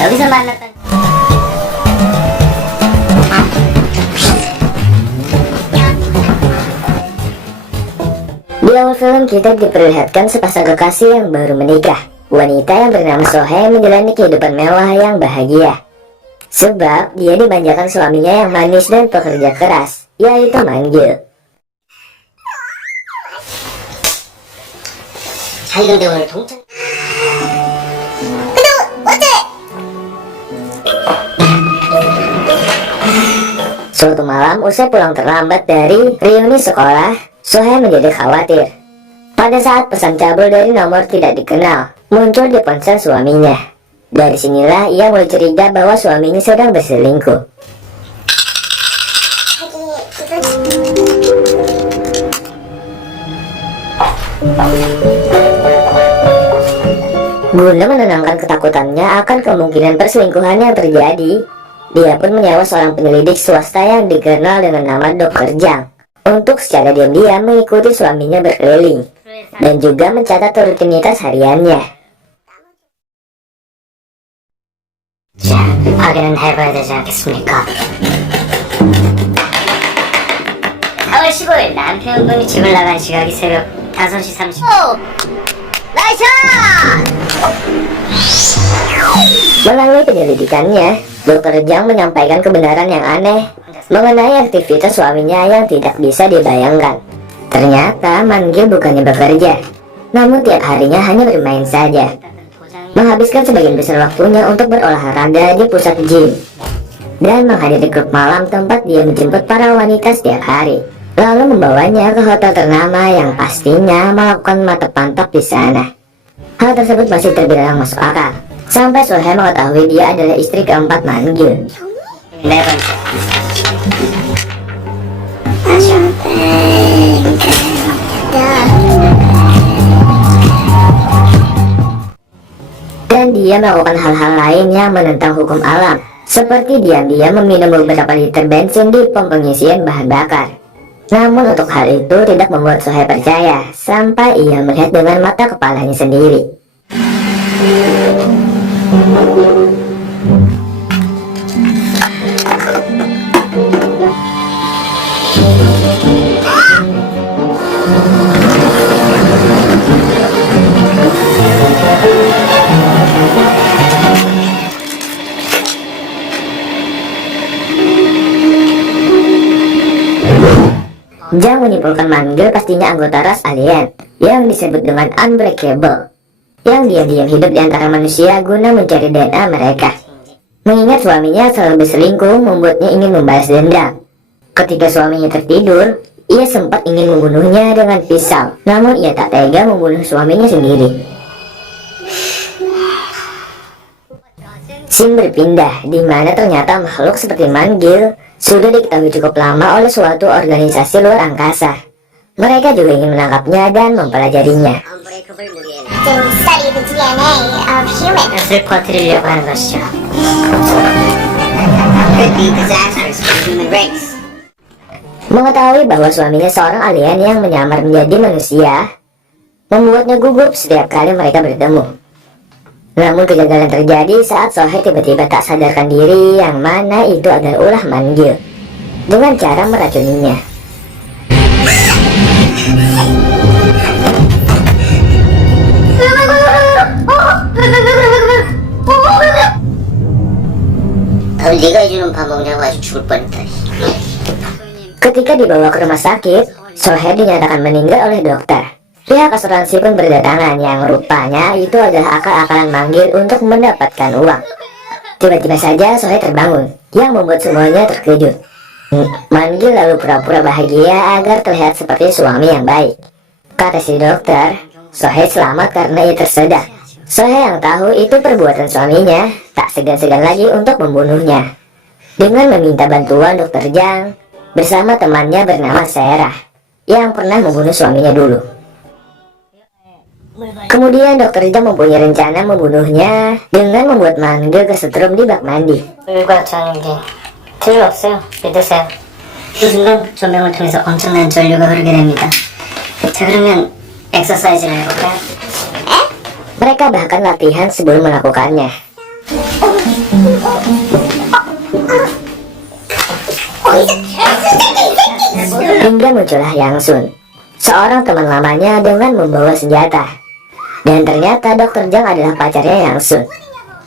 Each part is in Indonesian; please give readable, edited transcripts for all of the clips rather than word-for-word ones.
여기서 만났던 Di awal film kita diperlihatkan sepasang kekasih yang baru menikah. Wanita yang bernama Sohei menjalani kehidupan mewah yang bahagia, sebab dia dimanjakan suaminya yang manis dan pekerja keras, yaitu Mangil. Suatu malam, usai pulang terlambat dari reuni sekolah, Sohei menjadi khawatir. Pada saat pesan cabul dari nomor tidak dikenal muncul di ponsel suaminya. Dari sinilah ia mulai curiga bahwa suaminya sedang berselingkuh. Guna menenangkan ketakutannya akan kemungkinan perselingkuhan yang terjadi, dia pun menyewa seorang penyelidik swasta yang dikenal dengan nama Dr. Jang untuk secara diam-diam mengikuti suaminya berkeliling dan juga mencatat rutinitas hariannya. 자, 확인은 해봐야 되지 않겠습니까? 4월 15일 남편분이 집을 나간 시각이 새벽 5시 30분. 나이스! Melalui penyelidikannya, Dr. Jang menyampaikan kebenaran yang aneh mengenai aktivitas suaminya yang tidak bisa dibayangkan. Ternyata Mangil bukannya bekerja, namun tiap harinya hanya bermain saja, menghabiskan sebagian besar waktunya untuk berolahraga di pusat gym dan menghadiri klub malam tempat dia menjemput para wanita setiap hari, lalu membawanya ke hotel ternama yang pastinya melakukan mata pantap di sana. Hal tersebut masih terbilang masuk akal sampai Sohei mengetahui dia adalah istri keempat Mangil. Dan dia melakukan hal-hal lain yang menentang hukum alam, seperti diam-diam meminum beberapa liter bensin di pom pengisian bahan bakar. Namun untuk hal itu tidak membuat Sohei percaya sampai ia melihat dengan mata kepalanya sendiri. Jang menyimpulkan Mangil pastinya anggota ras alien yang disebut dengan Unbreakable, yang diam-diam hidup di antara manusia guna mencari DNA mereka. Mengingat suaminya selalu berselingkuh membuatnya ingin membalas dendam. Ketika suaminya tertidur, ia sempat ingin membunuhnya dengan pisau, namun ia tak tega membunuh suaminya sendiri. Scene berpindah, di mana ternyata makhluk seperti Mangil sudah diketahui cukup lama oleh suatu organisasi luar angkasa. Mereka juga ingin menangkapnya dan mempelajarinya. Mengetahui bahwa suaminya seorang alien yang menyamar menjadi manusia membuatnya gugup setiap kali mereka bertemu. Namun kegagalan terjadi saat Sohei tiba-tiba tak sadarkan diri yang mana itu adalah ulah Mangil dengan cara meracuninya. Ketika dibawa ke rumah sakit, Sohei dinyatakan meninggal oleh dokter. Pihak asuransi pun berdatangan yang rupanya itu adalah akal-akalan Mangil untuk mendapatkan uang. Tiba-tiba saja Sohei terbangun, yang membuat semuanya terkejut. Mangil lalu pura-pura bahagia agar terlihat seperti suami yang baik. Kata si dokter, Sohei selamat karena ia tersedak. Sohei yang tahu itu perbuatan suaminya, tak segan-segan lagi untuk membunuhnya dengan meminta bantuan Dr. Jang bersama temannya bernama Serah yang pernah membunuh suaminya dulu. Kemudian Dr. Jang mempunyai rencana membunuhnya dengan membuat Mangil kesetrum di bak mandi. 물과 저는 게 필요 없어요. 믿으세요. 그 순간 조명을 통해서 엄청난 전류가 흐르게 됩니다. 자, 그러면 엑서사이즈를 해볼까요? Mereka bahkan latihan sebelum melakukannya. Hingga muncullah Yang Sun, seorang teman lamanya dengan membawa senjata. Dan ternyata Dr. Jang adalah pacarnya Yang Sun,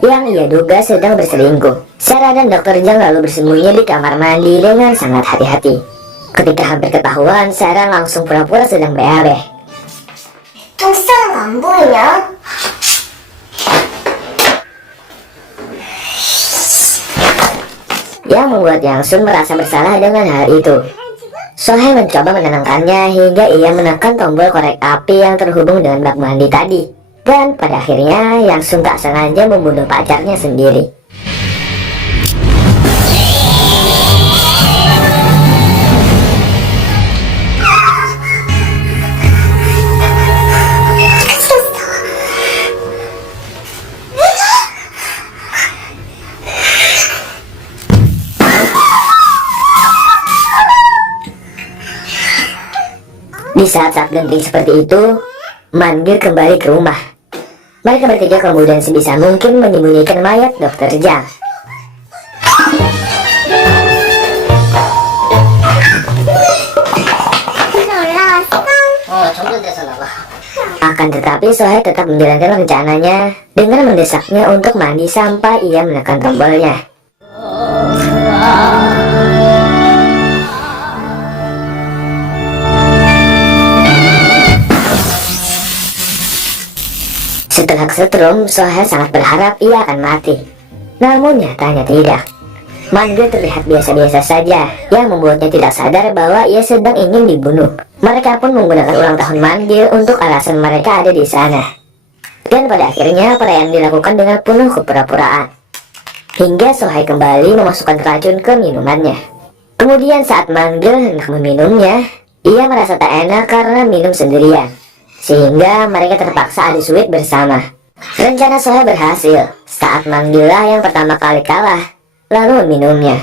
yang ia duga sedang berselingkuh. Sarah dan Dr. Jang lalu bersembunyi di kamar mandi dengan sangat hati-hati. Ketika hampir ketahuan, Sarah langsung pura-pura sedang BAB. 똥싸는 안 보이냐? Yang membuat Yang Sun merasa bersalah dengan hal itu. Sohei mencoba menenangkannya hingga ia menekan tombol korek api yang terhubung dengan bak mandi tadi. Dan pada akhirnya Yang Sun tak sengaja membunuh pacarnya sendiri. Di saat-saat genting seperti itu, Manggil kembali ke rumah. Mereka bertiga kemudian sebisa mungkin menyembunyikan mayat Dr. Jang. Akan tetapi Sohei tetap menjalankan rencananya dengan mendesaknya untuk mandi sampai ia menekan tombolnya. Setelah kesetrum, Sohei sangat berharap ia akan mati. Namun nyatanya tidak. Manggil terlihat biasa-biasa saja, yang membuatnya tidak sadar bahwa ia sedang ingin dibunuh. Mereka pun menggunakan ulang tahun Manggil untuk alasan mereka ada di sana. Dan pada akhirnya perayaan dilakukan dengan penuh kepura-puraan. Hingga Sohei kembali memasukkan racun ke minumannya. Kemudian saat Manggil hendak meminumnya, ia merasa tak enak karena minum sendirian. Sehingga mereka terpaksa adu suit bersama. Rencana Sohei berhasil saat Manggillah yang pertama kali kalah, lalu meminumnya.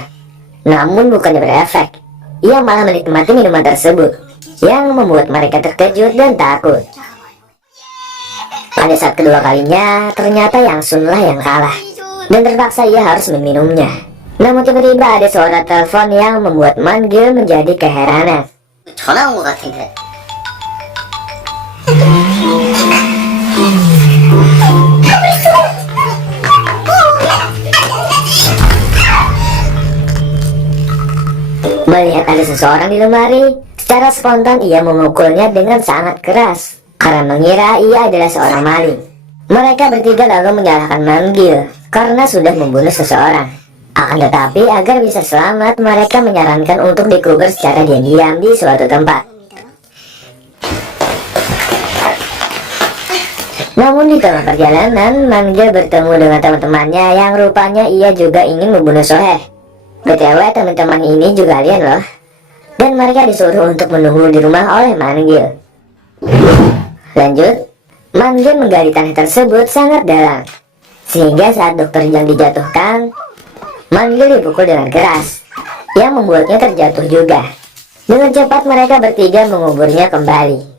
Namun bukannya berefek, ia malah menikmati minuman tersebut, yang membuat mereka terkejut dan takut. Pada saat kedua kalinya, ternyata Yang Sun lah yang kalah, dan terpaksa ia harus meminumnya. Namun tiba-tiba ada suara telepon yang membuat Manggil menjadi keheranan. 전화 온 것 같은데. Melihat ada seseorang di lemari, secara spontan ia memukulnya dengan sangat keras karena mengira ia adalah seorang maling. Mereka bertiga lalu menyalahkan Manggil karena sudah membunuh seseorang. Akan tetapi agar bisa selamat, mereka menyarankan untuk dikubur secara diam-diam di suatu tempat. Namun di tengah perjalanan, Manggil bertemu dengan teman-temannya yang rupanya ia juga ingin membunuh Sohei. BTW teman-teman ini juga alien loh. Dan mereka disuruh untuk menunggu di rumah oleh Manggil. Lanjut, Manggil menggali tanah tersebut sangat dalam, sehingga saat Dr. Jang dijatuhkan, Manggil dipukul dengan keras, yang membuatnya terjatuh juga. Dengan cepat mereka bertiga menguburnya kembali.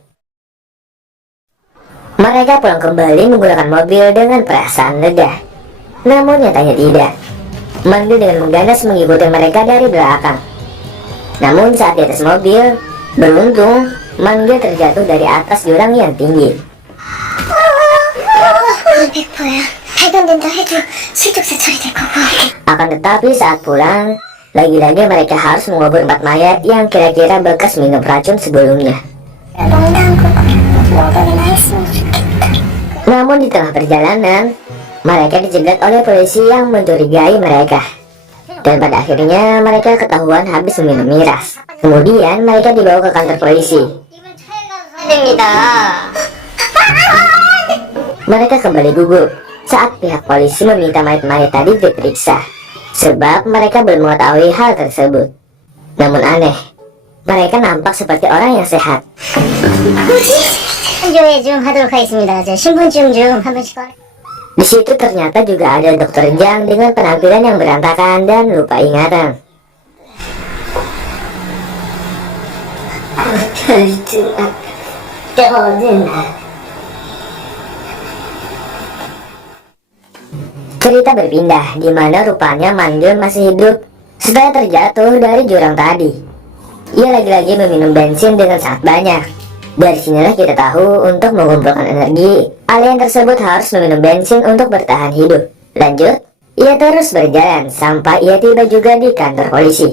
Mereka pulang kembali menggunakan mobil dengan perasaan lega. Namun nyatanya tidak. Manggil dengan mengganas mengikuti mereka dari belakang. Namun saat di atas mobil, beruntung Manggil terjatuh dari atas jurang yang tinggi. 100%야. 말도 안 된다 해도 실족사 처리될 거고. Akan tetapi saat pulang, lagi-lagi mereka harus mengubur 4 mayat yang kira-kira bekas minum racun sebelumnya. 농담이나 했으면 좋겠다. Namun di tengah perjalanan, mereka dicegat oleh polisi yang mencurigai mereka. Dan pada akhirnya mereka ketahuan habis meminum miras. Kemudian mereka dibawa ke kantor polisi. 됩니다. Mereka kembali gugup saat pihak polisi meminta mayat-mayat tadi diperiksa, sebab mereka belum mengetahui hal tersebut. Namun aneh, mereka nampak seperti orang yang sehat. 한조회 좀 하도록 하겠습니다. 저 신분증 좀 한 번씩 꺼내. Di situ ternyata juga ada Dr. Jang dengan penampilan yang berantakan dan lupa ingatan. Cerita berpindah di mana rupanya Manggil masih hidup setelah terjatuh dari jurang tadi. Ia lagi-lagi meminum bensin dengan sangat banyak. Dari sinilah kita tahu untuk mengumpulkan energi, alien tersebut harus meminum bensin untuk bertahan hidup. Lanjut, ia terus berjalan sampai ia tiba juga di kantor polisi.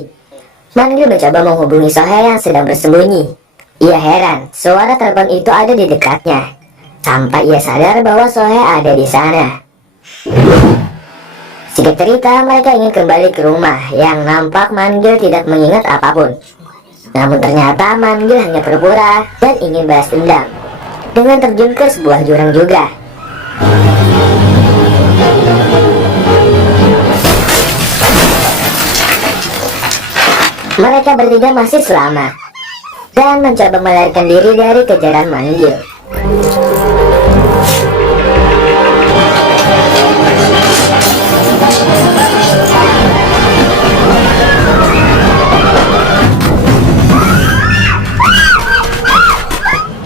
Manggil mencoba menghubungi Sohei yang sedang bersembunyi. Ia heran, suara telepon itu ada di dekatnya. Sampai ia sadar bahwa Sohei ada di sana. Singkat cerita, mereka ingin kembali ke rumah yang nampak Manggil tidak mengingat apapun. Namun ternyata Manggil hanya pura-pura dan ingin balas dendam dengan terjun ke sebuah jurang juga. Mereka bertiga masih selamat dan mencoba melarikan diri dari kejaran Manggil.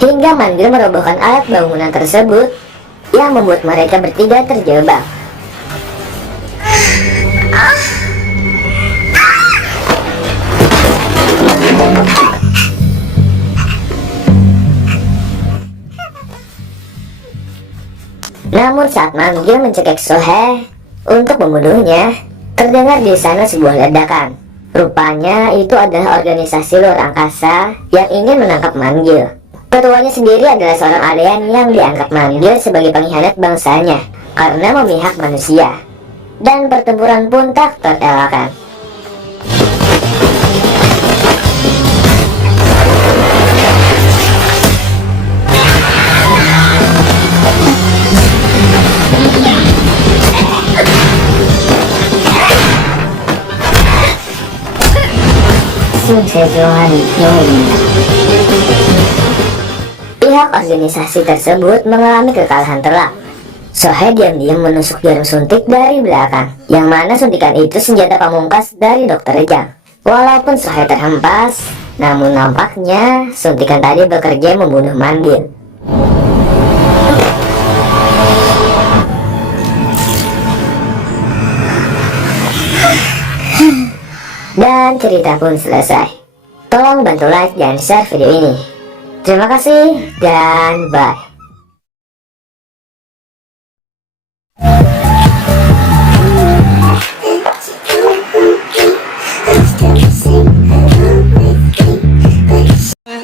Hingga Manggil merobohkan alat bangunan tersebut yang membuat mereka bertiga terjebak. Namun saat Manggil mencekik Sohei untuk membunuhnya, terdengar di sana sebuah ledakan. Rupanya itu adalah organisasi luar angkasa yang ingin menangkap Manggil. Ketuanya sendiri adalah seorang alien yang dianggap Manggil sebagai pengkhianat bangsanya karena memihak manusia. Dan pertempuran pun tak terelakkan. Pihak organisasi tersebut mengalami kekalahan telak. Sohei diam-diam menusuk jarum suntik dari belakang, yang mana suntikan itu senjata pamungkas dari Dr. Jang. Walaupun Sohei terhempas, namun nampaknya suntikan tadi bekerja membunuh Manggil. Dan cerita pun selesai. Tolong bantu like dan share video ini. Terima kasih dan bye.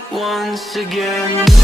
Once again.